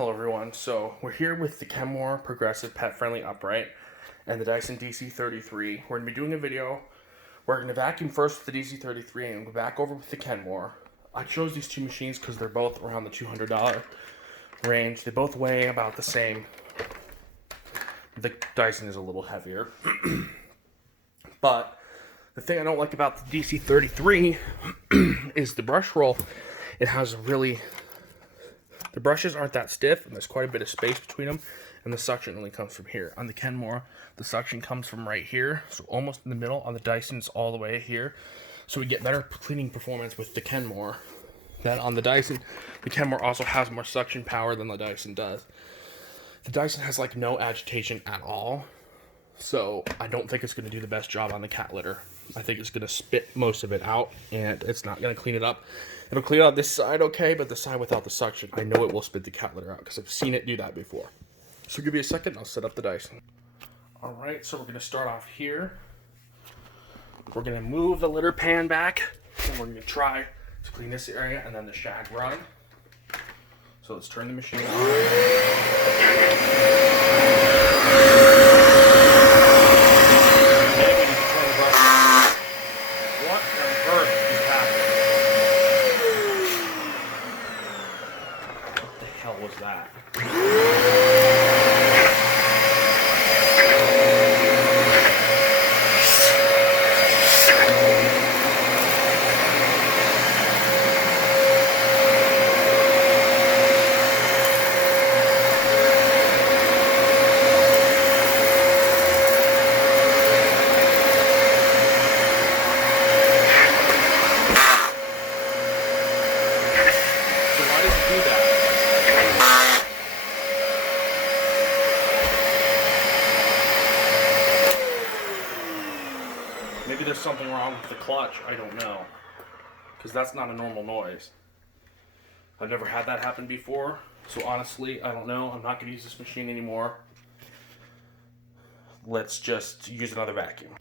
Hello everyone, so we're here with the Kenmore Progressive Pet Friendly Upright and the Dyson Dc33. We're going to be doing a video. We're going to vacuum first with the Dc33 and go back over with the Kenmore. I chose these two machines because they're both around the $200 range. They both weigh about the same. The Dyson is a little heavier. But the thing I don't like about the DC33 is the brush roll. It has the brushes aren't that stiff, and there's quite a bit of space between them, and the suction only comes from here. On the Kenmore, the suction comes from right here, so almost in the middle. On the Dyson, it's all the way here. So we get better cleaning performance with the Kenmore than on the Dyson. The Kenmore also has more suction power than the Dyson does. The Dyson has like no agitation at all, so I don't think it's going to do the best job on the cat litter. I think it's going to spit most of it out, and it's not going to clean it up. It'll clean out this side okay, but the side without the suction, I know it will spit the cat litter out because I've seen it do that before. So give me a second, I'll set up the Dyson. Alright, so we're going to start off here. We're going to move the litter pan back, and we're going to try to clean this area and then the Shag run. So let's turn the machine on. Was that? So why does it do that? Maybe there's something wrong with the clutch, I don't know. Because that's not a normal noise. I've never had that happen before, so honestly, I don't know. I'm not going to use this machine anymore. Let's just use another vacuum.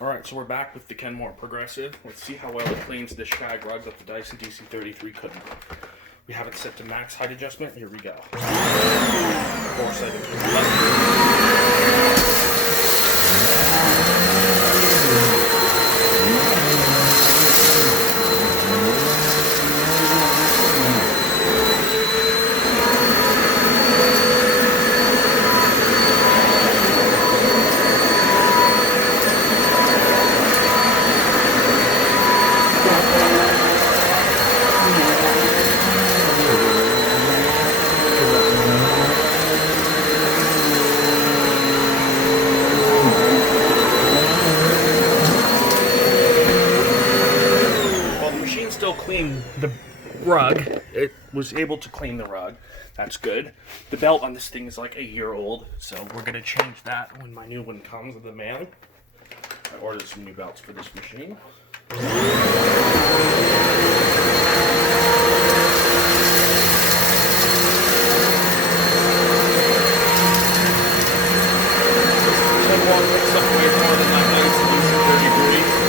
Alright, so we're back with the Kenmore Progressive. Let's see how well it cleans this Shag rug that the Dyson DC33 couldn't. We have it set to max height adjustment. Here we go. Of course, I clean the rug. It was able to clean the rug. That's good. The belt on this thing is like a year old, so we're going to change that when my new one comes in the mail. I ordered some new belts for this machine. Kenmore picks up way more than my Dyson Dc33.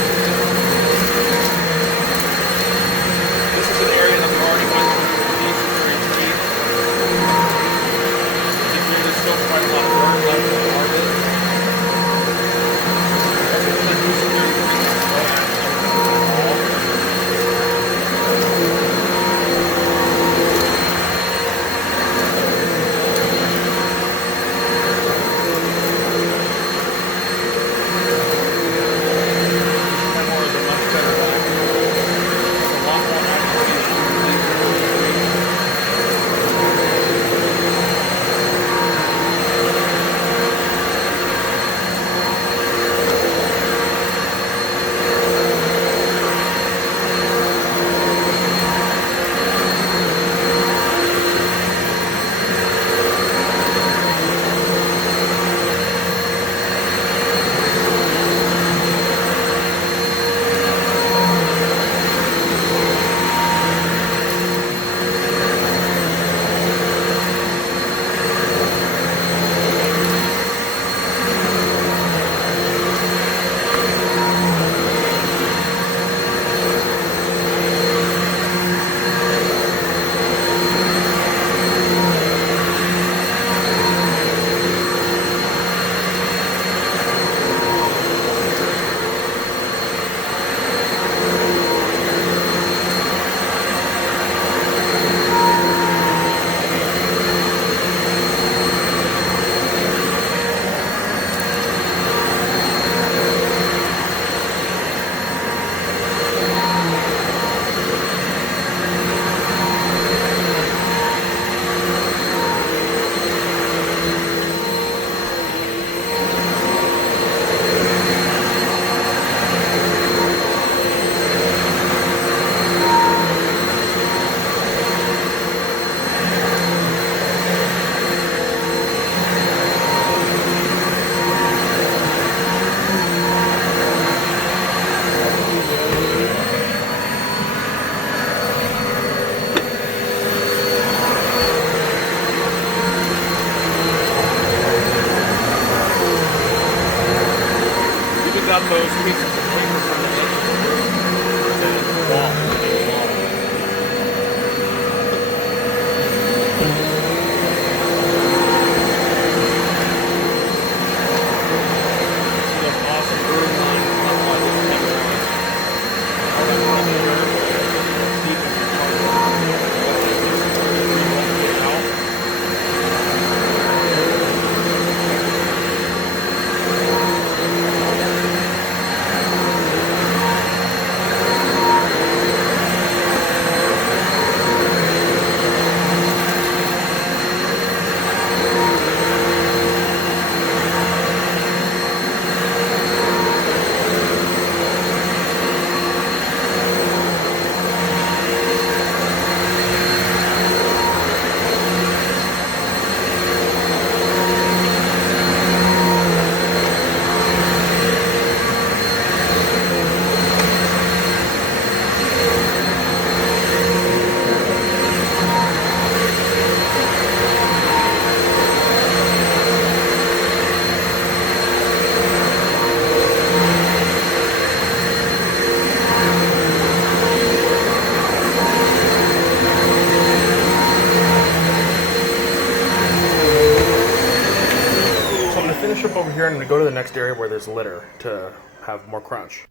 finish up over here and we go to the next area where there's litter to have more crunch.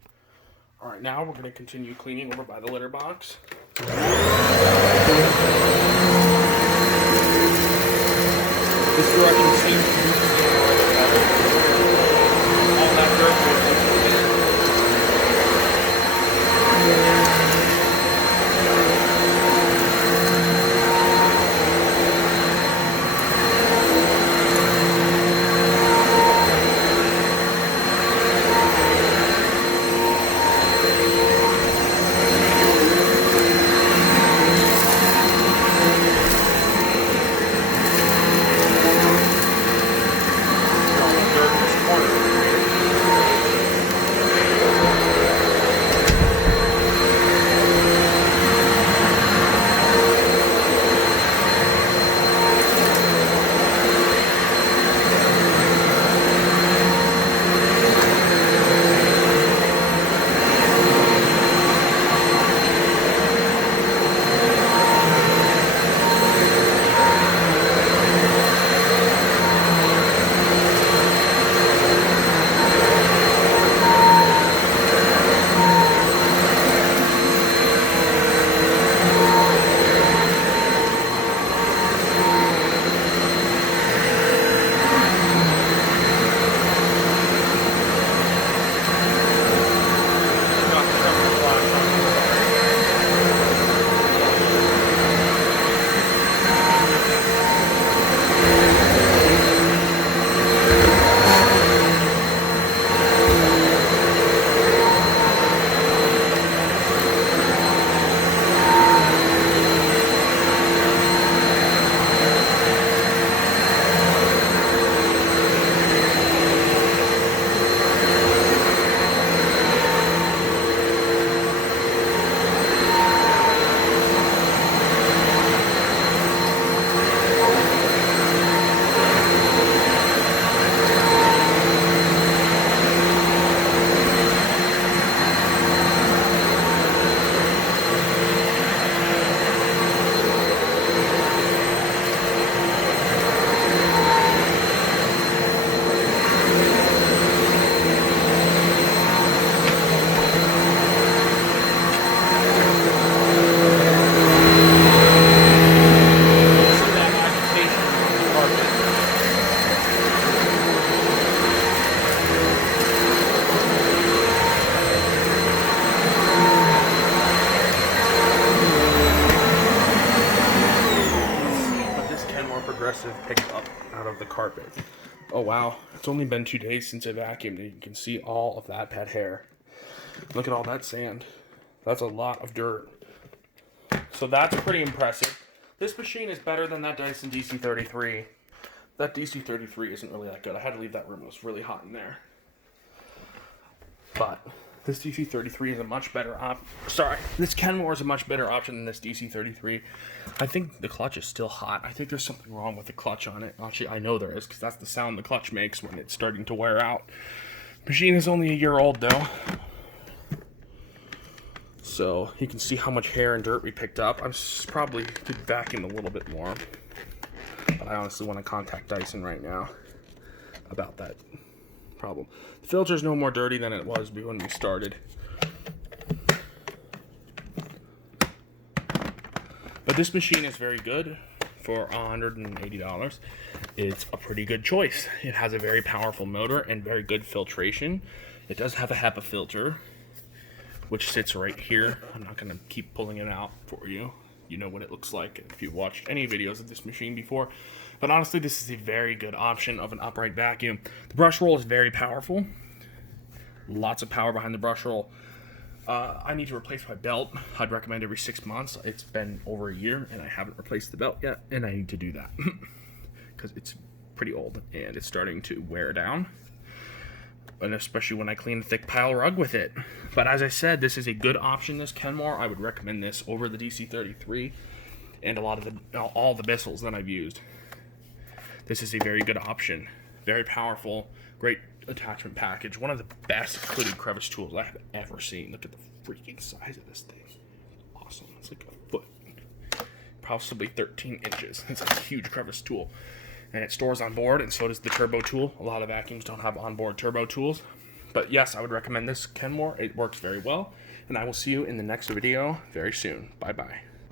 Alright, now we're going to continue cleaning over by the litter box. This direction seems to be all that dirt. Picked up out of the carpet. Oh wow, it's only been 2 days since I vacuumed and you can see all of that pet hair. Look at all that sand. That's a lot of dirt. So that's pretty impressive. This machine is better than that Dyson Dc33. That Dc33 isn't really that good. I had to leave that room. It was really hot in there. But this Dc33 is a much better this Kenmore is a much better option than this Dc33. I think the clutch is still hot. I think there's something wrong with the clutch on it. Actually, I know there is, because that's the sound the clutch makes when it's starting to wear out. Machine is only a year old, though. So, you can see how much hair and dirt we picked up. I probably could vacuum a little bit more. But I honestly want to contact Dyson right now about that problem. The filter is no more dirty than it was when we started. But this machine is very good for $180. It's a pretty good choice. It has a very powerful motor and very good filtration. It does have a HEPA filter, which sits right here. I'm not going to keep pulling it out for you. You know what it looks like if you've watched any videos of this machine before. But honestly, this is a very good option of an upright vacuum. The brush roll is very powerful. Lots of power behind the brush roll. I need to replace my belt. I'd recommend every 6 months. It's been over a year and I haven't replaced the belt yet, and I need to do that because it's pretty old and it's starting to wear down, and especially when I clean a thick pile rug with it. But as I said, this is a good option, this Kenmore. I would recommend this over the Dc33 and all the missiles that I've used. This is a very good option. Very powerful, great attachment package. One of the best hooded crevice tools I have ever seen. Look at the freaking size of this thing. Awesome. It's like a foot. Possibly 13 inches. It's a huge crevice tool. and it stores on board, and so does the turbo tool. A lot of vacuums don't have onboard turbo tools. But yes, I would recommend this Kenmore. It works very well, and I will see you in the next video very soon. Bye-bye.